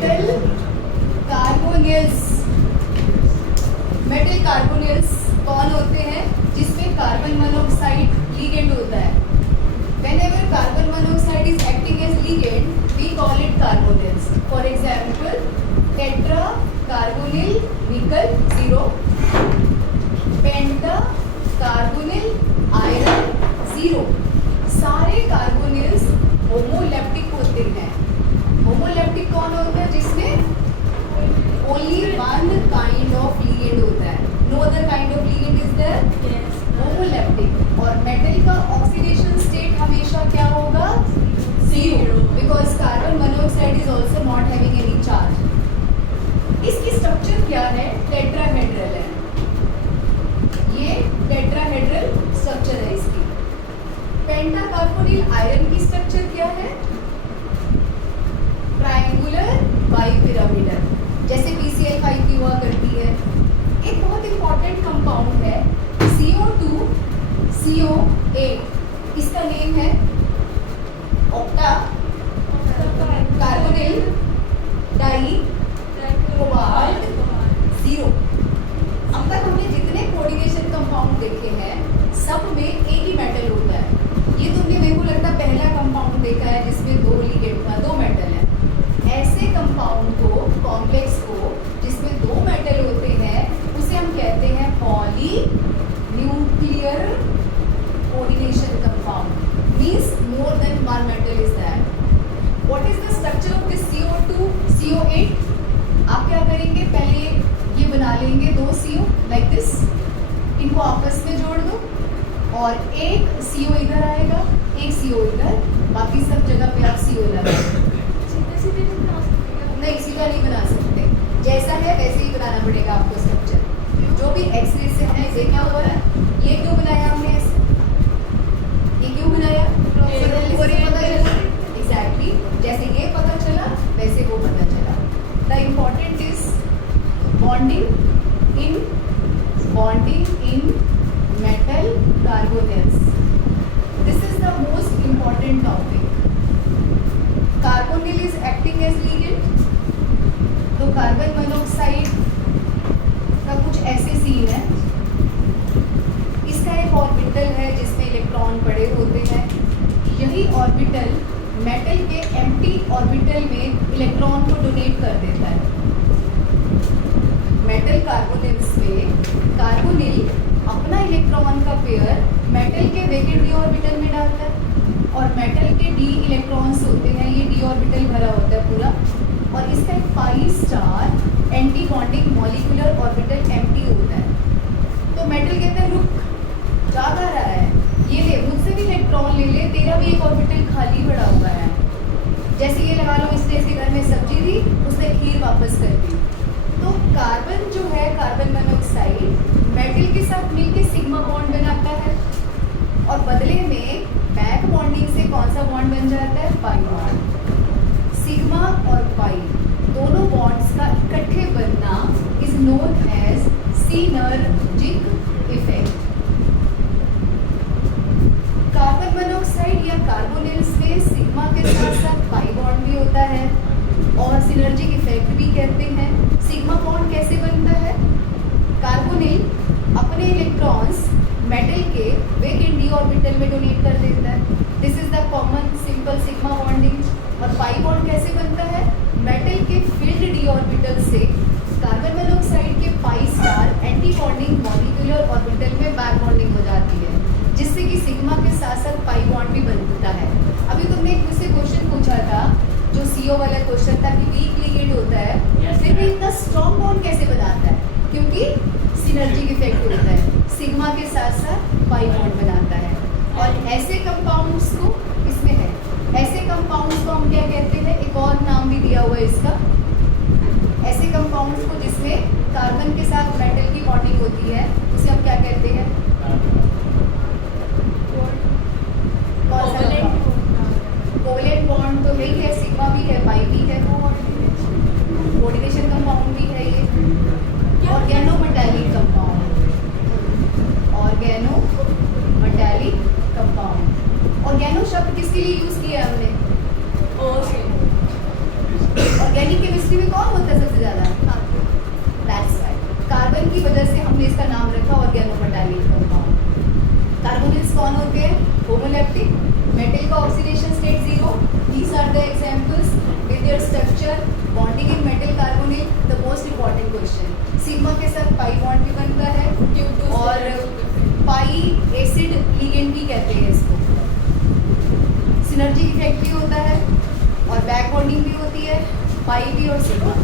Metal carbonyls. Metal carbonyls कौन होते हैं? जिसमें कार्बन मोनोऑक्साइड लिगेंड होता है। Whenever carbon monoxide is acting as ligand, we call it carbonyls. For example, tetra carbonyl nickel 0, penta carbonyl iron 0. सारे carbonyls homoleptic होते हैं। Homoleptic कौन होता है? जिसमें only one kind of ligand होता है, no other kind of ligand is there, homoleptic. और मेटल का ऑक्सीडेशन स्टेट हमेशा क्या होगा? Zero, because carbon monoxide is also not having any charge. इसकी स्ट्रक्चर क्या है? टेट्राहेड्रल है। ये टेट्राहेड्रल स्ट्रक्चर है इसकी। पेंटा कार्बोनिल आयरन की स्ट्रक्चर क्या है? ट्रायंगुलर बाइपिरामिडल, जैसे PCl5 की हुआ करती है। एक बहुत इंपॉर्टेंट कंपाउंड है CO2 CO8, इसका नेम है ऑक्टा कार्बोनिल डाई कोबाल्ट 0। अब तक हमने जितने कोऑर्डिनेशन कंपाउंड देखे हैं सब में एक ही मेटल होता है। ये तुमने मेरे को लगता है पहला कंपाउंड देखा है जिसमें दो लिगेंड का दो मेटल है। ऐसे कंपाउंड को, कॉम्प्लेक्स को जिसमें दो मेटल होते हैं, उसे हम कहते हैं poly nuclear coordination compound. Means more than one metal is that. What is the structure of this CO2 CO8? आप क्या करेंगे? पहले ये बना लेंगे दो CO लाइक दिस, इनको आपस में जोड़ दो और एक CO इधर आएगा, एक CO इधर, बाकी सब जगह पे आप CO लगाएंगे। नहीं, सीधा नहीं बना सकते, जैसा है वैसे ही बनाना पड़ेगा आपको स्ट्रक्चर। जो भी एक्सरे से है, इसे क्या हो रहा है? ये क्यों बनाया हमने ऐसे? ये क्यों बनाया? एग्जैक्टली, जैसे ये पता चला वैसे वो पता चला। The important is bonding in metal carbonyls. This is the most important topic. Carbonyl is acting as ligand. तो कार्बन मोनोऑक्साइड का कुछ ऐसे सीन है। इसका एक ऑर्बिटल है जिसमें इलेक्ट्रॉन पड़े होते हैं। यही ऑर्बिटल मेटल के एम्प्टी ऑर्बिटल में इलेक्ट्रॉन को डोनेट कर देता है। मेटल कार्बोनिल्स में कार्बोनिल अपना इलेक्ट्रॉन का पेयर मेटल के वैकेंट डी ऑर्बिटल में डालता है और मेटल के डी इलेक्ट्रॉन्स होते हैं, ये डी ऑर्बिटल भरा होता है पूरा, और इसका एक pi star anti bonding molecular orbital empty होता है। तो मेटल कहता है रुक, जा कहाँ रहा है, ये ले, मुझसे भी इलेक्ट्रॉन ले ले, तेरा भी एक ऑर्बिटल खाली पड़ा हुआ है। जैसे ये लगा लो, इसने इसके घर में सब्जी दी, उसने खीर वापस कर दी। तो कार्बन जो है, कार्बन मोनोऑक्साइड मेटल के साथ मिलकर सिग्मा बॉन्ड बनाता है और बदले में बैक बॉन्डिंग से कौन सा बॉन्ड बन जाता है? Pi bond. सिग्मा और पाई दोनों बॉन्ड्स का इकट्ठे बनना is known as synergic effect. Carbon monoxide या कार्बोनिल्स में सिग्मा के साथ साथ पाई बॉन्ड भी होता है और सिनर्जिक इफेक्ट भी कहते हैं। सिग्मा बॉन्ड कैसे बनता है? कार्बोनिल अपने इलेक्ट्रॉन्स मेटल के वैकेंट डी ऑर्बिटल में डोनेट कर देता है। This is the common simple sigma bonding. और पाई बॉन्ड कैसे बनता है? मेटल के फिल्ड डी ऑर्बिटल से कार्बन मोनोऑक्साइड के pi star anti bonding molecular orbital में बैक बॉन्डिंग हो जाती है, जिससे कि सिग्मा के साथ साथ पाई बॉन्ड भी बनता है। अभी तुमने एक मुझसे क्वेश्चन पूछा था, जो CO वाला क्वेश्चन था कि वीक लिगेंड होता है, फिर भी इतना स्ट्रॉन्ग बॉन्ड कैसे बनाता है? क्योंकि सिनर्जिक इफेक्ट होता है, सिग्मा के साथ साथ पाई बॉन्ड बनाता है। और ऐसे कंपाउंड्स को, इसमें है, ऐसे कंपाउंड्स को हम क्या कहते हैं? एक और नाम भी दिया हुआ है इसका। ऐसे कंपाउंड्स को जिसमें कार्बन के साथ मेटल की बॉन्डिंग होती है, उसे हम क्या कहते हैं? कोवलेंट बॉन्ड तो यही है, सिग्मा भी है, पाई भी है, कोऑर्डिनेशन कंपाउंड भी है ये। Organometallic compound, organometallic compound. Organo शब्द किसके लिए यूज किया हमने? ऑर्गेनिक केमिस्ट्री की वजह से हमने इसका नाम रखा ऑर्गेनोमेटालिक कंपाउंड। कार्बोनिल्स कौन होते हैं? होमोलैप्टिक, मेटल का oxidation state 0। These are the examples with their structure bonding in metal carbonyl. The most important question, sigma के साथ पाई बॉन्ड भी बनता है और पाई एसिड लिगेंड भी कहते हैं इसको। सिनर्जी इफेक्ट भी होता है और बैक बॉन्डिंग भी होती है, पाई भी और सिग्मा।